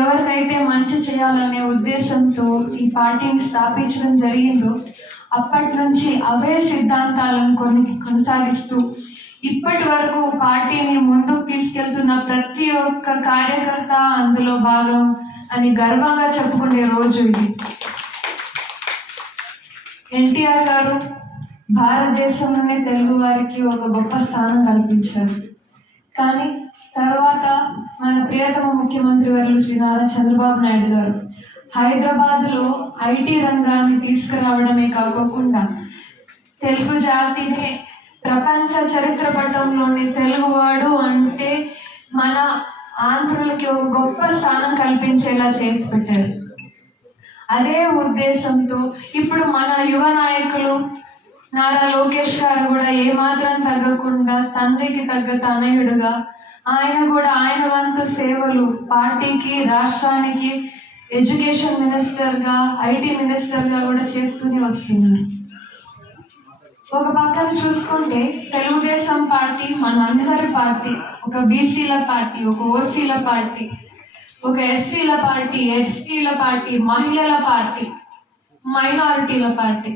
ఎవరికైతే మంచి చేయాలనే ఉద్దేశంతో ఈ పార్టీని స్థాపించడం జరిగిందో అప్పటి నుంచి అవే సిద్ధాంతాలను కొనసాగిస్తూ ఇప్పటి వరకు పార్టీని ముందుకు తీసుకెళ్తున్న ప్రతి ఒక్క కార్యకర్త అందులో భాగం అని గర్వంగా చెప్పుకునే రోజు ఇది. ఎన్టీఆర్ గారు భారతదేశంలోనే తెలుగు వారికి ఒక గొప్ప స్థానం కల్పించారు. కానీ తర్వాత మన ప్రియతమ ముఖ్యమంత్రి వర్యులు శ్రీ నారా చంద్రబాబు నాయుడు గారు హైదరాబాద్లో ఐటీ రంగాన్ని తీసుకురావడమే కాకుండా తెలుగు జాతిని ప్రపంచ చరిత్ర పటంలోని తెలుగువాడు అంటే మన ఆంధ్రులకి ఒక గొప్ప స్థానం కల్పించేలా చేసి పెట్టారు. అదే ఉద్దేశంతో ఇప్పుడు మన యువ నాయకులు నారా లోకేష్ గారు కూడా ఏమాత్రం తగ్గకుండా తండ్రికి తగ్గ తనయుడుగా ఆయన కూడా ఆయన వంతు సేవలు పార్టీకి, రాష్ట్రానికి ఎడ్యుకేషన్ మినిస్టర్గా, ఐటీ మినిస్టర్గా కూడా చేస్తూనే వస్తున్నారు. ఒక పక్కన చూసుకుంటే తెలుగుదేశం పార్టీ మన అందరి పార్టీ, ఒక బీసీల పార్టీ, ఒక ఓసీల పార్టీ, ఒక ఎస్సీల పార్టీ, ఎస్టీల పార్టీ, మహిళల పార్టీ, మైనారిటీల పార్టీ.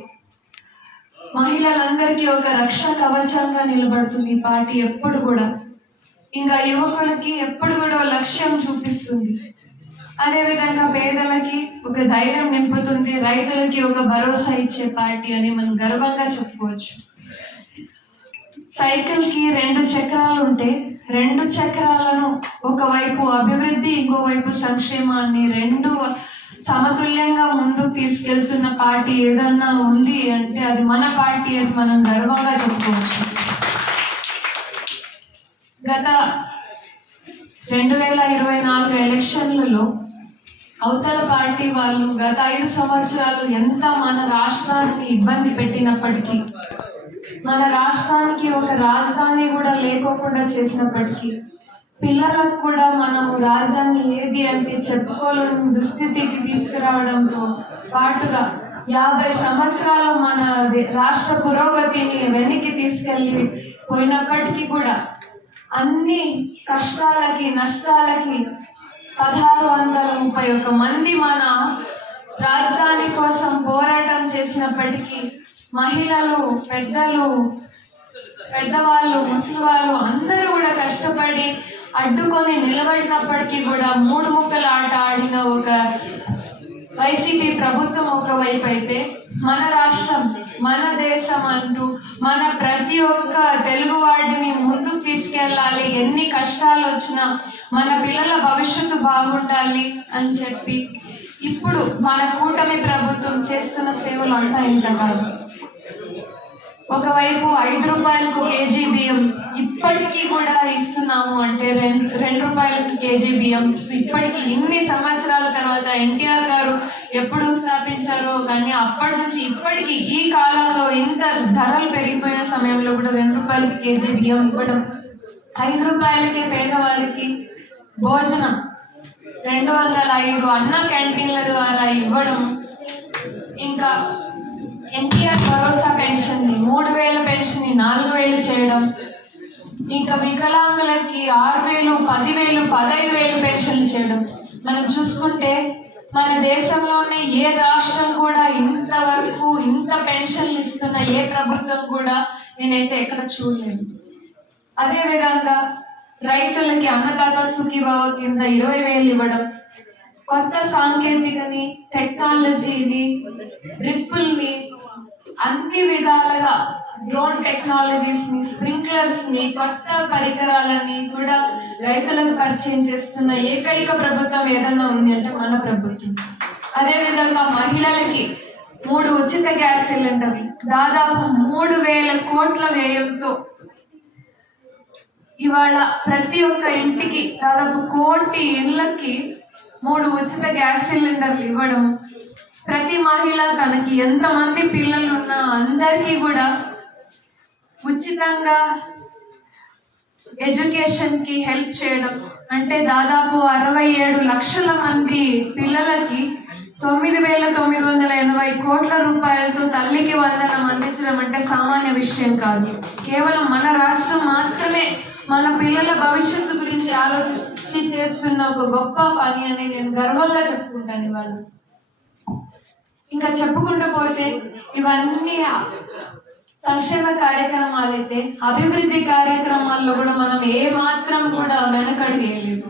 మహిళలందరికీ ఒక రక్ష కవచంగా నిలబడుతుంది ఈ పార్టీ ఎప్పుడు కూడా. ఇంకా యువకులకి ఎప్పుడు కూడా లక్ష్యం చూపిస్తుంది. అదేవిధంగా పేదలకి ఒక ధైర్యం నింపుతుంది, రైతులకి ఒక భరోసా ఇచ్చే పార్టీ అని మనం గర్వంగా చెప్పుకోవచ్చు. సైకిల్కి 2 చక్రాలు ఉంటే 2 చక్రాలను ఒకవైపు అభివృద్ధి, ఇంకోవైపు సంక్షేమాన్ని 2 సమతుల్యంగా ముందుకు తీసుకెళ్తున్న పార్టీ ఏదన్నా ఉంది అంటే అది మన పార్టీ అని మనం గర్వంగా చెప్పుకోవచ్చు. గత 2024 ఎలక్షన్లలో అవతల పార్టీ వాళ్ళు గత 5 సంవత్సరాలు ఎంత మన రాష్ట్రాన్ని ఇబ్బంది పెట్టినప్పటికీ, మన రాష్ట్రానికి ఒక రాజధాని కూడా లేకోకుండా చేసినప్పటికీ, పిల్లలకు కూడా మనం రాజధాని ఏది అంటే చెప్పుకోలేని దుస్థితికి తీసుకురావడంతో పాటుగా 50 సంవత్సరాలు మన రాష్ట్ర పురోగతిని వెనక్కి తీసుకెళ్ళి పోయినప్పటికీ కూడా అన్ని కష్టాలకి, నష్టాలకి 1631 మంది మన రాజధాని కోసం పోరాటం చేసినప్పటికీ మహిళలు, పెద్దవాళ్ళు, ముసలి వాళ్ళు అందరూ కూడా కష్టపడి అడ్డుకొని నిలబడినప్పటికీ కూడా 3 ముక్కల ఆట ఆడిన ఒక వైసీపీ ప్రభుత్వం ఒకవైపు అయితే, మన రాష్ట్రం, మన దేశం అంటూ మన ప్రతి ఒక్క తెలుగువాడిని ముందుకు తీసుకెళ్ళాలి, ఎన్ని కష్టాలు వచ్చినా మన పిల్లల భవిష్యత్తు బాగుండాలి అని చెప్పి ఇప్పుడు మన కూటమి ప్రభుత్వం చేస్తున్న సేవలు అంతా ఇంత కాదు. ఒకవైపు 5 రూపాయలకు కేజీ బియ్యం ఇప్పటికీ కూడా ఇస్తున్నాము అంటే 2 రూపాయలకు కేజీ బియ్యం ఇప్పటికీ ఇన్ని సంవత్సరాల తర్వాత ఎన్టీఆర్ గారు ఎప్పుడు స్థాపించారో కానీ అప్పటి నుంచి ఇప్పటికీ ఈ కాలంలో ఇంత ధరలు పెరిగిపోయిన సమయంలో కూడా 2 రూపాయలకి కేజీ బియ్యం ఇవ్వడం, 5 రూపాయలకే పేదవాళ్ళకి భోజనం, 205 అన్న క్యాంటీన్ల ద్వారా ఇవ్వడం, ఇంకా ఎన్టీఆర్ భరోసా పెన్షన్ ని 3000 పెన్షన్ ని 4000 చేయడం, ఇంకా వికలాంగులకి 6000, 10,000, 15,000 పెన్షన్లు చేయడం. మనం చూసుకుంటే మన దేశంలోనే ఏ రాష్ట్రం కూడా ఇంతవరకు ఇంత పెన్షన్లు ఇస్తున్న ఏ ప్రభుత్వం కూడా నేనైతే ఎక్కడ చూడలేను. అదేవిధంగా రైతులకి అన్నదాత సుఖీభావ కింద 20,000 ఇవ్వడం, కొత్త సాంకేతికని, టెక్నాలజీని, డ్రిప్పుల్ని, అన్ని విధాలుగా డ్రోన్ టెక్నాలజీస్ ని, స్ప్రింక్లర్స్ ని, కొత్త పరికరాలని కూడా రైతులకు పరిచయం చేస్తున్న ఏకైక ప్రభుత్వం ఏదైనా ఉంది అంటే మన ప్రభుత్వం. అదేవిధంగా మహిళలకి 3 ఉచిత గ్యాస్ సిలిండర్లు, దాదాపు 3,000 కోట్ల వ్యయంతో ఇవాళ ప్రతి ఒక్క ఇంటికి దాదాపు 1 కోటి ఇళ్లకి 3 ఉచిత గ్యాస్ సిలిండర్లు ఇవ్వడం, ప్రతి మహిళ తనకి ఎంతమంది పిల్లలు ఉన్నా అందరికీ కూడా ఉచితంగా ఎడ్యుకేషన్ కి హెల్ప్ చేయడం, అంటే దాదాపు 67 లక్షల మంది పిల్లలకి 9,980 కోట్ల రూపాయలతో తల్లికి వందనం అందించడం అంటే సామాన్య విషయం కాదు. కేవలం మన రాష్ట్రం మాత్రమే మన పిల్లల భవిష్యత్తు గురించి ఇచ్చి చేస్తున్న ఒక గొప్ప పని అని నేను గర్వంగా చెప్పుకుంటాను ఇవాళ. ఇంకా చెప్పుకుంటూ పోతే ఇవన్నీ సంక్షేమ కార్యక్రమాలు అయితే అభివృద్ధి కార్యక్రమాల్లో కూడా మనం ఏ మాత్రం కూడా వెనకడిగేయలేదు.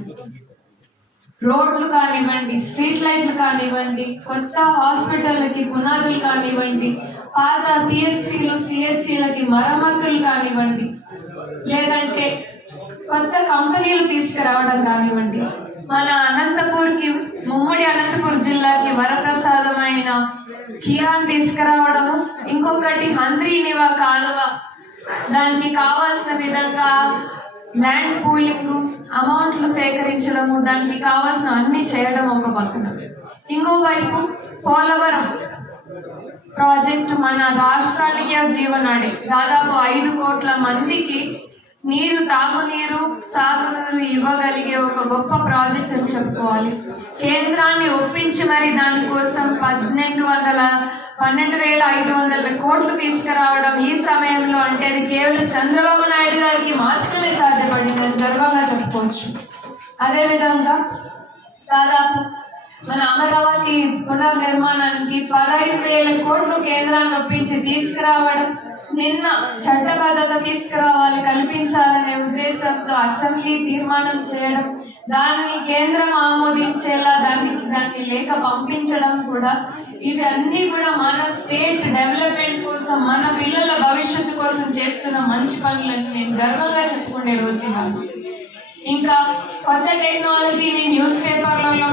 రోడ్లు కానివ్వండి, స్ట్రీట్ లైట్లు కానివ్వండి, కొత్త హాస్పిటళ్ళకి పునాదులు కానివ్వండి, పాత పిహెచ్సిలు సిహెచ్సిలకి మరమ్మతులు కానివ్వండి, లేదంటే కొత్త కంపెనీలు తీసుకురావడం కానివ్వండి, మన అనంతపూర్కి ఉమ్మడి అనంతపూర్ జిల్లాకి వరప్రసాదమైన కియాన్ తీసుకురావడము, ఇంకొకటి హంద్రీనివా కాలువ దానికి కావాల్సిన విధంగా ల్యాండ్ పూలింగ్ అమౌంట్లు సేకరించడము, దానికి కావాల్సిన అన్ని చేయడం ఒక పక్కన, ఇంకోవైపు పోలవరం ప్రాజెక్టు మన రాష్ట్రానికి జీవనాడి దాదాపు 5 కోట్ల మందికి నీరు, తాగునీరు, సాగునీరు ఇవ్వగలిగే ఒక గొప్ప ప్రాజెక్ట్ అని చెప్పుకోవాలి. కేంద్రాన్ని ఒప్పించి మరి దానికోసం 12,500 కోట్లు తీసుకురావడం ఈ సమయంలో అంటే అది కేవలం చంద్రబాబు నాయుడు గారికి మాత్రమే సాధ్యపడింది అని గర్వంగా చెప్పుకోవచ్చు. అదేవిధంగా దాదాపు మన అమరావతి పునర్నిర్మాణానికి 15,000 కోట్లు కేంద్రాన్ని ఒప్పించి తీసుకురావడం, నిన్న చట్టబద్ధత తీసుకురావాలి కల్పించాలనే ఉద్దేశంతో అసెంబ్లీ తీర్మానం చేయడం, దాన్ని కేంద్రం ఆమోదించేలా దాన్ని లేఖ పంపించడం కూడా, ఇవన్నీ కూడా మన స్టేట్ డెవలప్మెంట్ కోసం, మన పిల్లల భవిష్యత్తు కోసం చేస్తున్న మంచి పనులని నేను గర్వంగా చెప్పుకునే రోజు. ఇంకా కొత్త టెక్నాలజీని న్యూస్ పేపర్లలో,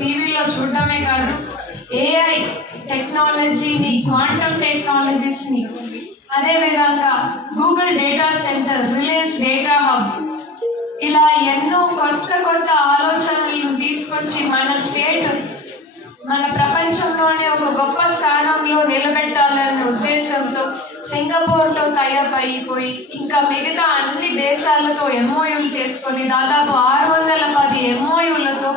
టీవీలో చూడటమే కాదు, ఏఐ టెక్నాలజీని, క్వాంటమ్ టెక్నాలజీస్ని, అదేవిధంగా Google data centre, Reliance data hub, ఇలా ఎన్నో కొత్త ఆలోచనలను తీసుకొచ్చి మన స్టేట్ మన ప్రపంచంలోనే ఒక గొప్ప స్థానంలో నిలబెట్టాలనే ఉద్దేశంతో సింగపూర్తో టైఅప్ అయిపోయి ఇంకా మిగతా అన్ని దేశాలతో ఎంఓయూలు చేసుకొని దాదాపు 610 ఎంఓయూలతో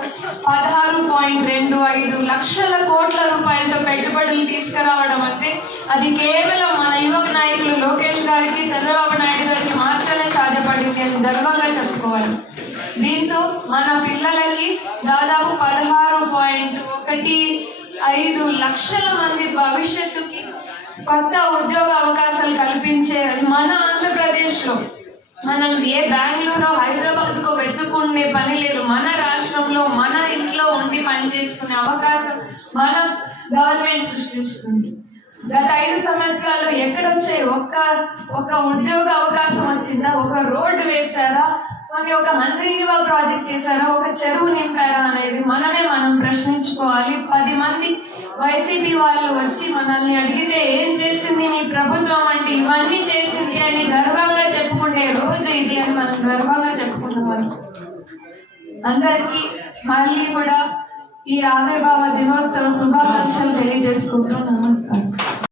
16.25 లక్షల కోట్ల రూపాయలతో పెట్టుబడులు తీసుకురావడం అంటే అది కేవలం మన యువక నాయకులు లోకేష్ గారికి, చంద్రబాబు నాయుడు గారికి మాత్రమే సాధ్యపడింది అని గర్వంగా చెప్పుకోవాలి. దీంతో మన పిల్లలకి దాదాపు 16.15 లక్షల మంది భవిష్యత్తుకి కొత్త ఉద్యోగ అవకాశాలు కల్పించే మన ఆంధ్రప్రదేశ్లో, మనం ఏ బెంగళూరు, హైదరాబాద్కు వెతుక్కునే పని లేదు. మన రాష్ట్రంలో మన ఇంట్లో ఉండి పని చేసుకునే అవకాశం మన గవర్నమెంట్ సృష్టిస్తుంది. గత 5 సంవత్సరాల్లో ఎక్కడొచ్చాయి? ఒక్క ఉద్యోగ అవకాశం వచ్చిందా? ఒక రోడ్డు వేశారా? మరి ఒక హంద్రీనివా ప్రాజెక్ట్ చేశారా? ఒక చెరువు నింపారా అనేది మనం ప్రశ్నించుకోవాలి. 10 మంది వైసీపీ వాళ్ళు వచ్చి మనల్ని అడిగితే ఏం చేసింది మీ ప్రభుత్వం అంటే ఇవన్నీ చేసింది అని గర్వంగా చెప్పుకునే రోజు ఇది అని మనం గర్వంగా చెప్పుకున్నాం. అందరికీ మళ్ళీ కూడా ఈ ఆవిర్భావ దినోత్సవ శుభాకాంక్షలు తెలియజేసుకుంటూ నమస్కారం.